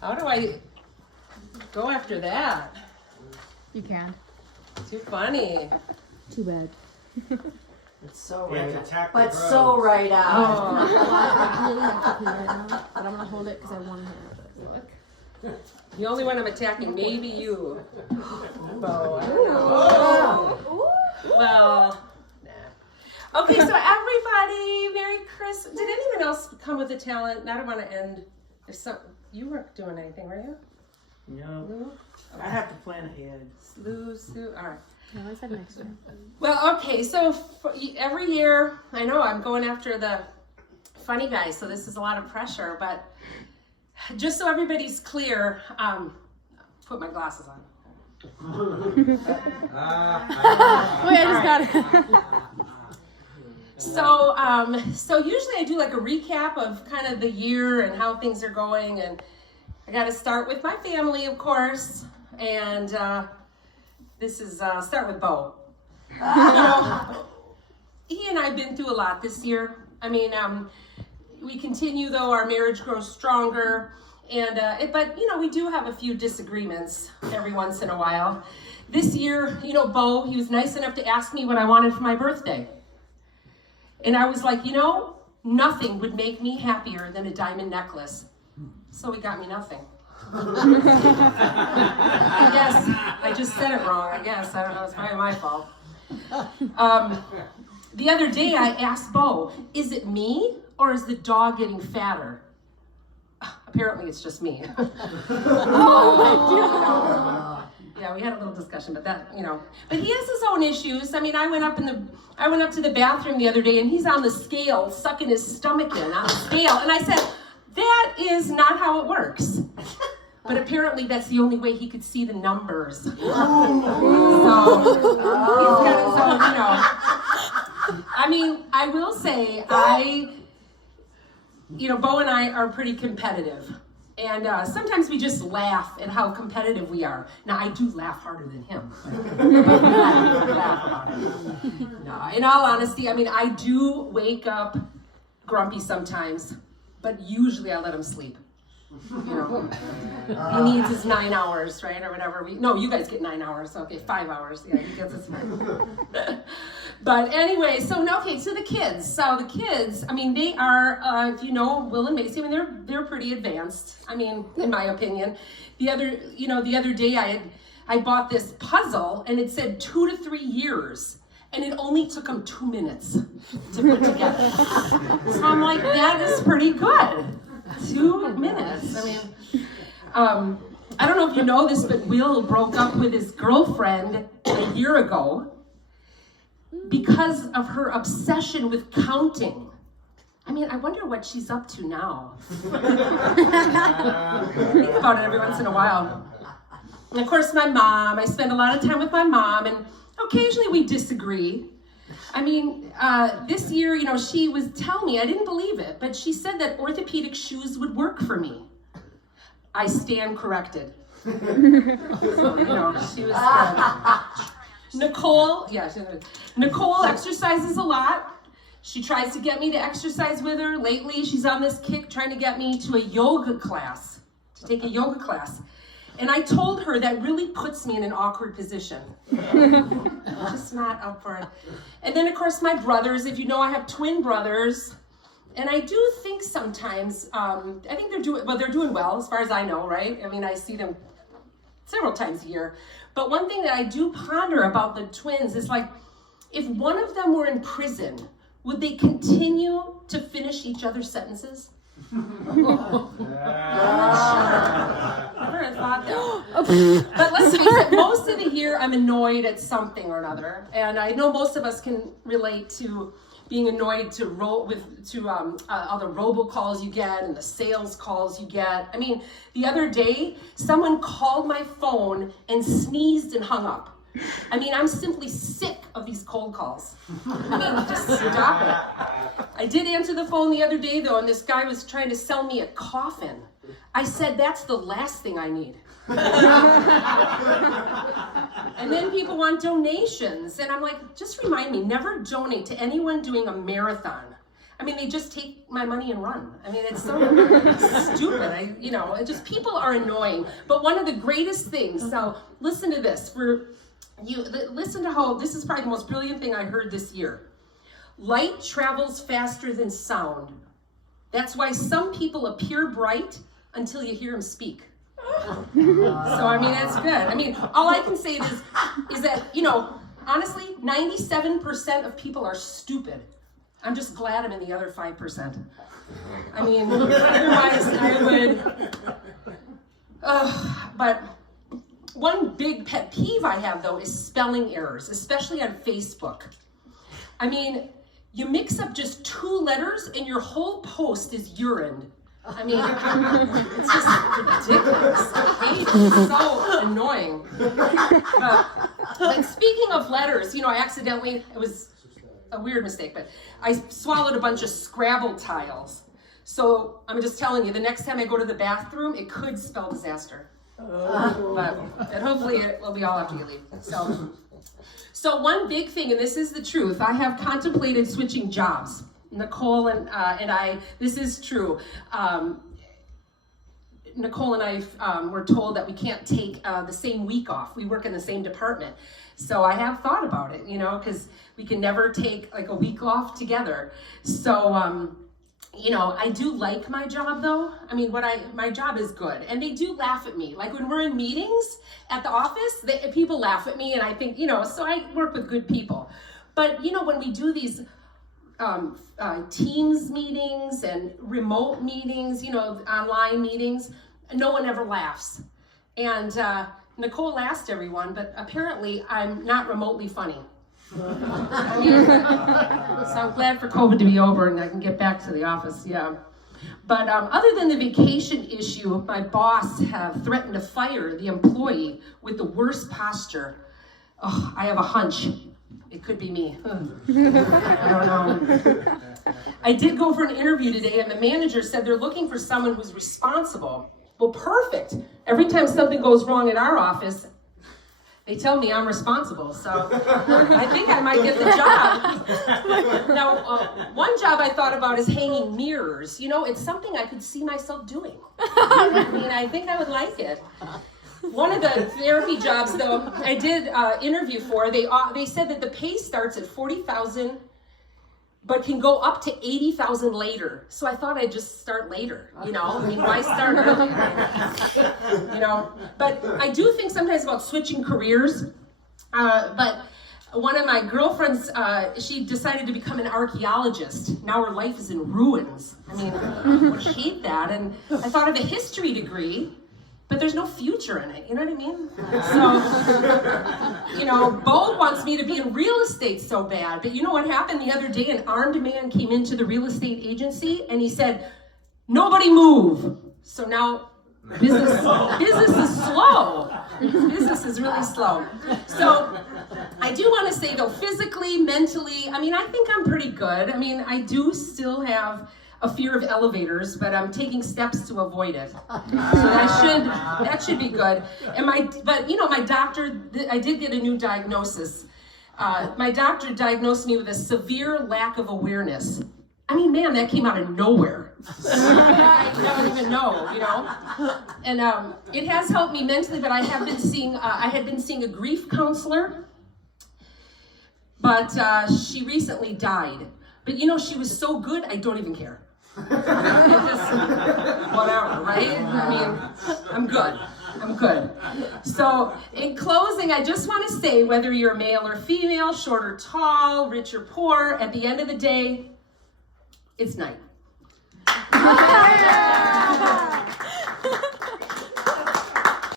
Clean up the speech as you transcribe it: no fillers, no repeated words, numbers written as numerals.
How do I go after that? You can. Too funny. Too bad. It's so Yeah, right to on. attack the But grows. so right on. I really have to pee right now, but I'm gonna hold it because I want to have it. Look. The only one I'm attacking, maybe you. Bo, I don't know. Well, nah. Okay, so everybody, Merry Christmas. Did anyone else come with a talent? I don't want to end. If some, you weren't doing anything, were you? No, Lou? I have to plan ahead. Lou, Sue, all right. I always have next one. Well, okay, so every year, I know I'm going after the funny guys, so this is a lot of pressure, but just so everybody's clear, put my glasses on. Wait, I just got it. So usually I do like a recap of kind of the year and how things are going, and I got to start with my family, of course, and this is start with Bo. You know, he and I've been through a lot this year. I mean, we continue though, our marriage grows stronger, and but you know, we do have a few disagreements every once in a while. This year, you know, Bo, he was nice enough to ask me what I wanted for my birthday. And I was like, you know, nothing would make me happier than a diamond necklace. So he got me nothing. I guess I just said it wrong, I guess. I don't know, it's probably my fault. The other day I asked Bo, is it me or is the dog getting fatter? Apparently it's just me. Yeah, we had a little discussion, but that, you know, but he has his own issues. I mean, I went up to the bathroom the other day and he's on the scale, sucking his stomach in on the scale. And I said, that is not how it works. But apparently that's the only way he could see the numbers. So, he's got his own, you know. I mean, I will say, you know, Bo and I are pretty competitive. And sometimes we just laugh at how competitive we are. Now, I do laugh harder than him. Laugh about it. No, in all honesty, I mean, I do wake up grumpy sometimes, but usually I let him sleep. You know, he needs his 9 hours, right, or whatever. No, you guys get 9 hours. Okay, 5 hours. Yeah, he gets his 5. But anyway, so the kids. So the kids, I mean, they are, if you know Will and Macy, I mean, they're pretty advanced. I mean, in my opinion. The other day I bought this puzzle and it said 2 to 3 years. And it only took them 2 minutes to put together. So I'm like, that is pretty good. 2 minutes. I mean, I don't know if you know this, but Will broke up with his girlfriend a year ago because of her obsession with counting. I mean, I wonder what she's up to now. Think about it every once in a while. And of course, my mom, I spend a lot of time with my mom, and occasionally we disagree. I mean, this year, you know, she was telling me, I didn't believe it, but she said that orthopedic shoes would work for me. I stand corrected. So, you know, she was Nicole exercises a lot. She tries to get me to exercise with her. Lately, she's on this kick trying to get me to a yoga class, to take a yoga class. And I told her that really puts me in an awkward position. I'm just not up for it. And then, of course, my brothers, if you know, I have twin brothers. And I do think sometimes, I think they're doing well, as far as I know, right? I mean, I see them several times a year. But one thing that I do ponder about the twins is like, if one of them were in prison, would they continue to finish each other's sentences? Never thought that. But let's face it, most of the year I'm annoyed at something or another, and I know most of us can relate to being annoyed to all the robocalls you get and the sales calls you get. I mean, the other day someone called my phone and sneezed and hung up. I mean, I'm simply sick of these cold calls. I mean, just stop it. I did answer the phone the other day, though, and this guy was trying to sell me a coffin. I said, that's the last thing I need. And then people want donations, and I'm like, just remind me, never donate to anyone doing a marathon. I mean, they just take my money and run. I mean, it's so stupid. It just, people are annoying. But one of the greatest things, so listen to this. Listen to how, this is probably the most brilliant thing I heard this year. Light travels faster than sound. That's why some people appear bright until you hear them speak. So, I mean, it's good. I mean, all I can say is that, honestly, 97% of people are stupid. I'm just glad I'm in the other 5%. I mean, otherwise I would. But one big pet peeve I have, though, is spelling errors, especially on Facebook. I mean, you mix up just 2 letters and your whole post is urine. I mean, it's just ridiculous. It's so annoying. But speaking of letters, I accidentally, it was a weird mistake, but I swallowed a bunch of Scrabble tiles. So I'm just telling you, the next time I go to the bathroom, it could spell disaster. And hopefully it will be all after you leave. So one big thing, and this is the truth, I have contemplated switching jobs. Nicole and I, this is true. Nicole and I were told that we can't take the same week off. We work in the same department. So I have thought about it, because we can never take like a week off together. So, I do like my job though. I mean, my job is good. And they do laugh at me. Like when we're in meetings at the office, people laugh at me and I think, so I work with good people. But, when we do these Teams meetings and remote meetings, online meetings, no one ever laughs. And Nicole asked everyone, but apparently I'm not remotely funny. I mean, so I'm glad for COVID to be over and I can get back to the office, yeah. But other than the vacation issue, my boss have threatened to fire the employee with the worst posture. Oh, I have a hunch. It could be me. I don't know. I did go for an interview today and the manager said they're looking for someone who's responsible. Well, perfect. Every time something goes wrong at our office, they tell me I'm responsible. So I think I might get the job. Now, one job I thought about is hanging mirrors. It's something I could see myself doing. I mean, I think I would like it. One of the therapy jobs, though, I did interview for, they said that the pay starts at $40,000, but can go up to $80,000 later. So I thought I'd just start later, I mean, why start early? But I do think sometimes about switching careers. But one of my girlfriends, she decided to become an archaeologist. Now her life is in ruins. I mean, I would hate that. And I thought of a history degree, but there's no future in it, you know what I mean? So, Bo wants me to be in real estate so bad, but you know what happened the other day? An armed man came into the real estate agency and he said, "Nobody move." So now business is slow. Business is really slow. So I do want to say though, physically, mentally, I mean, I think I'm pretty good. I mean, I do still have a fear of elevators, but I'm taking steps to avoid it. So that should be good. And my doctor, I did get a new diagnosis. My doctor diagnosed me with a severe lack of awareness. I mean, man, that came out of nowhere. I don't even know, And it has helped me mentally, but I had been seeing a grief counselor, but she recently died. But she was so good, I don't even care. Whatever, right? I mean, I'm good. So, in closing, I just want to say, whether you're male or female, short or tall, rich or poor, at the end of the day, it's night.